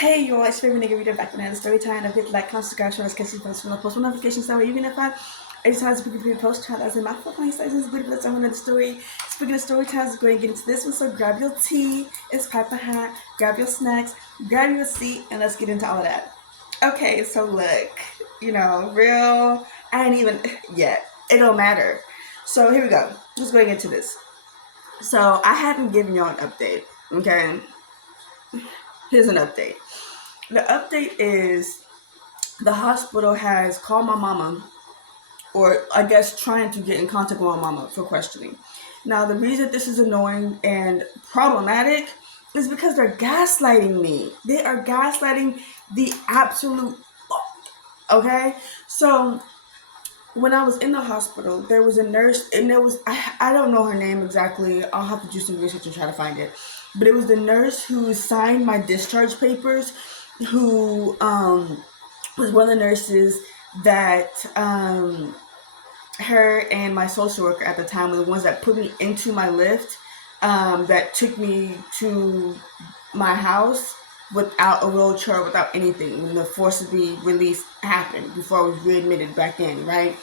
Hey, you all, it's favorite nigga reader back with another story time. If hit like, comment, subscribe, share, catch you post notifications that way you can notify. Every time I speak a post, child as a mouthful playing license, but let's have another story. Speaking of story times, go ahead and get into this one. So grab your tea, it's pipe hot, grab your snacks, grab your seat, and let's get into all of that. Okay, so look, real, I ain't even yet. It don't matter. So here we go. Just going into this. So I haven't given y'all an update. Okay, here's an update. The update is the hospital has called my mama, or I guess trying to get in contact with my mama for questioning. Now, the reason this is annoying and problematic is because they're gaslighting me. They are gaslighting the absolute fuck. Okay? So, when I was in the hospital, there was a nurse, and I don't know her name exactly. I'll have to do some research and try to find it. But it was the nurse who signed my discharge papers, who was one of the nurses that her and my social worker at the time were the ones that put me into my lift, that took me to my house without a wheelchair, without anything, when the forcibly release happened before I was readmitted back in, right?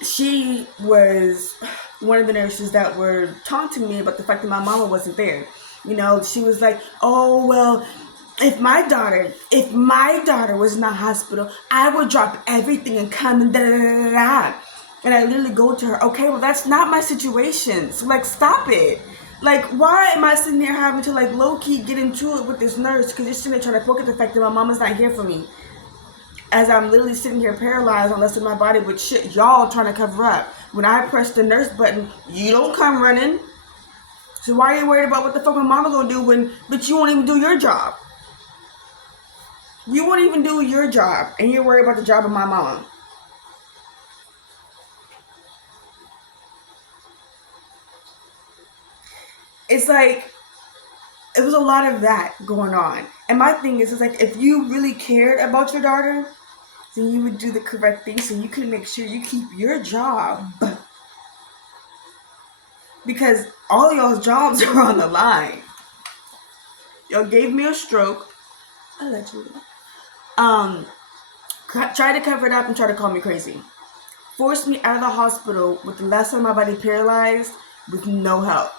She was one of the nurses that were taunting me about the fact that my mama wasn't there. She was like, oh, well, if my daughter was in the hospital, I would drop everything and come and da da da da. And I literally go to her, okay, well, that's not my situation. So, stop it. Why am I sitting there having to, low-key get into it with this nurse? Because you're sitting there trying to poke at the fact that my mama's not here for me. As I'm literally sitting here paralyzed on less of my body with shit y'all trying to cover up. When I press the nurse button, you don't come running. So why are you worried about what the fuck my mama gonna do but you won't even do your job? You won't even do your job, and you're worried about the job of my mama. It's it was a lot of that going on. And my thing is, if you really cared about your daughter, then you would do the correct thing so you can make sure you keep your job. Because all y'all's jobs are on the line. Y'all gave me a stroke, allegedly. Tried to cover it up and try to call me crazy. Forced me out of the hospital with the left side of my body paralyzed with no help.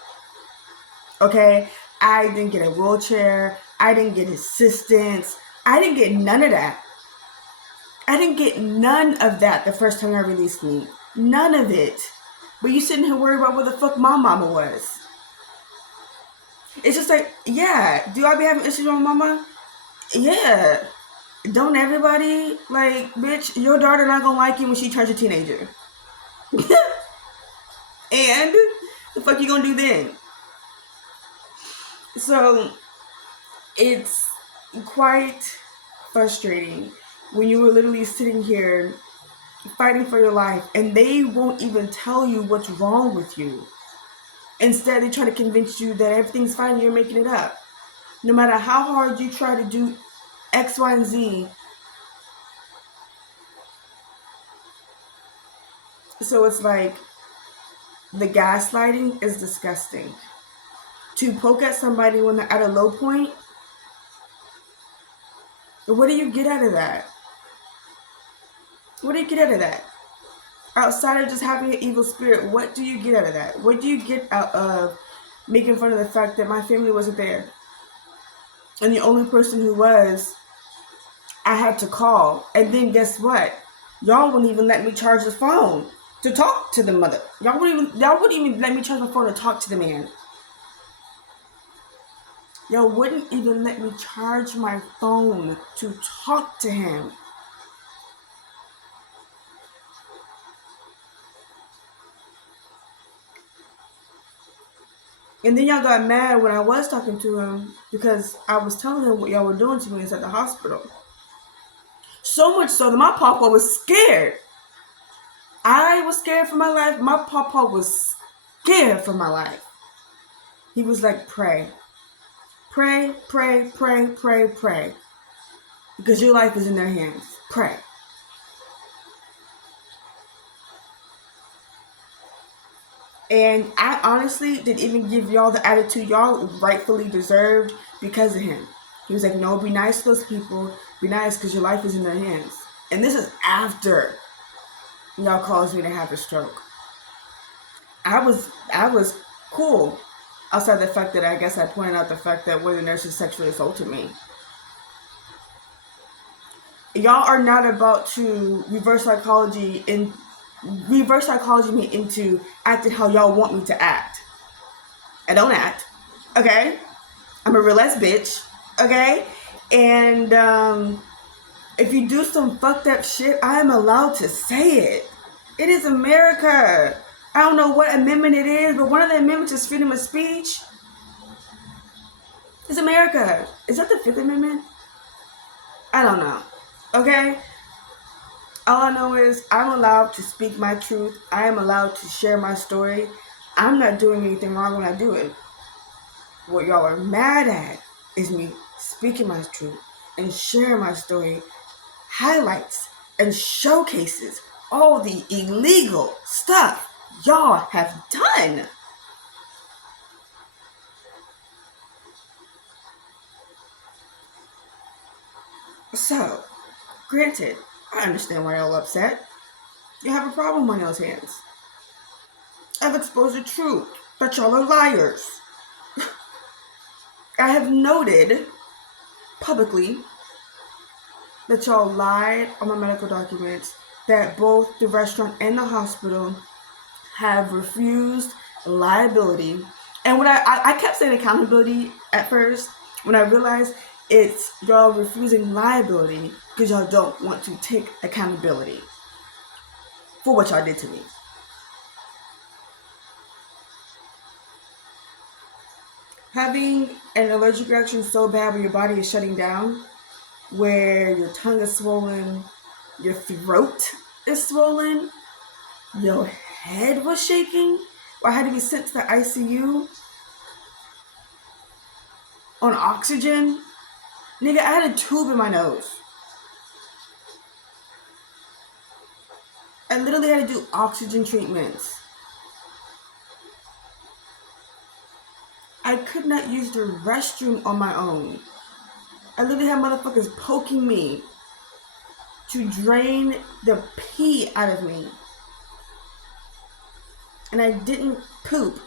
Okay? I didn't get a wheelchair. I didn't get assistance. I didn't get none of that. I didn't get none of that the first time I released me. None of it. But you sitting here worried about where the fuck my mama was. It's just yeah, do I be having issues with my mama? Yeah. Don't everybody? Bitch, your daughter not gonna like you when she turns a teenager. And the fuck you gonna do then? So it's quite frustrating when you were literally sitting here fighting for your life and they won't even tell you what's wrong with you. Instead, they try to convince you that everything's fine and you're making it up. No matter how hard you try to do X, Y, and Z. So it's the gaslighting is disgusting. To poke at somebody when they're at a low point, what do you get out of that? What do you get out of that? Outside of just having an evil spirit, what do you get out of that? What do you get out of making fun of the fact that my family wasn't there? And the only person who was, I had to call. And then guess what? Y'all wouldn't even let me charge the phone to talk to the mother. Y'all wouldn't even let me charge my phone to talk to the man. Y'all wouldn't even let me charge my phone to talk to him. And then y'all got mad when I was talking to him because I was telling him what y'all were doing to me inside the hospital. So much so that my papa was scared. I was scared for my life. My papa was scared for my life. He was like, pray. Pray, pray, pray, pray, pray. Because your life is in their hands. Pray. And I honestly didn't even give y'all the attitude y'all rightfully deserved because of him. He was like, no, be nice to those people. Be nice because your life is in their hands. And this is after y'all caused me to have a stroke. I was cool. Outside the fact that I guess I pointed out the fact that one of the nurses sexually assaulted me. Y'all are not about to reverse psychology me into acting how y'all want me to act. I don't act. Okay? I'm a real ass bitch. Okay? And if you do some fucked up shit, I am allowed to say it. It is America. I don't know what amendment it is, but one of the amendments is freedom of speech. It's America. Is that the Fifth Amendment? I don't know. Okay? All I know is I'm allowed to speak my truth. I am allowed to share my story. I'm not doing anything wrong when I do it. What y'all are mad at is me speaking my truth and sharing my story, highlights and showcases all the illegal stuff y'all have done. So, granted, I understand why y'all upset. You have a problem on y'all's hands. I've exposed the truth, but y'all are liars. I have noted publicly that y'all lied on my medical documents, that both the restaurant and the hospital have refused liability. And when I kept saying accountability at first, when I realized it's y'all refusing liability because y'all don't want to take accountability for what y'all did to me. Having an allergic reaction so bad where your body is shutting down, where your tongue is swollen, your throat is swollen, your head was shaking, or I had to be sent to the ICU on oxygen. Nigga, I had a tube in my nose. I literally had to do oxygen treatments. I could not use the restroom on my own. I literally had motherfuckers poking me to drain the pee out of me. And I didn't poop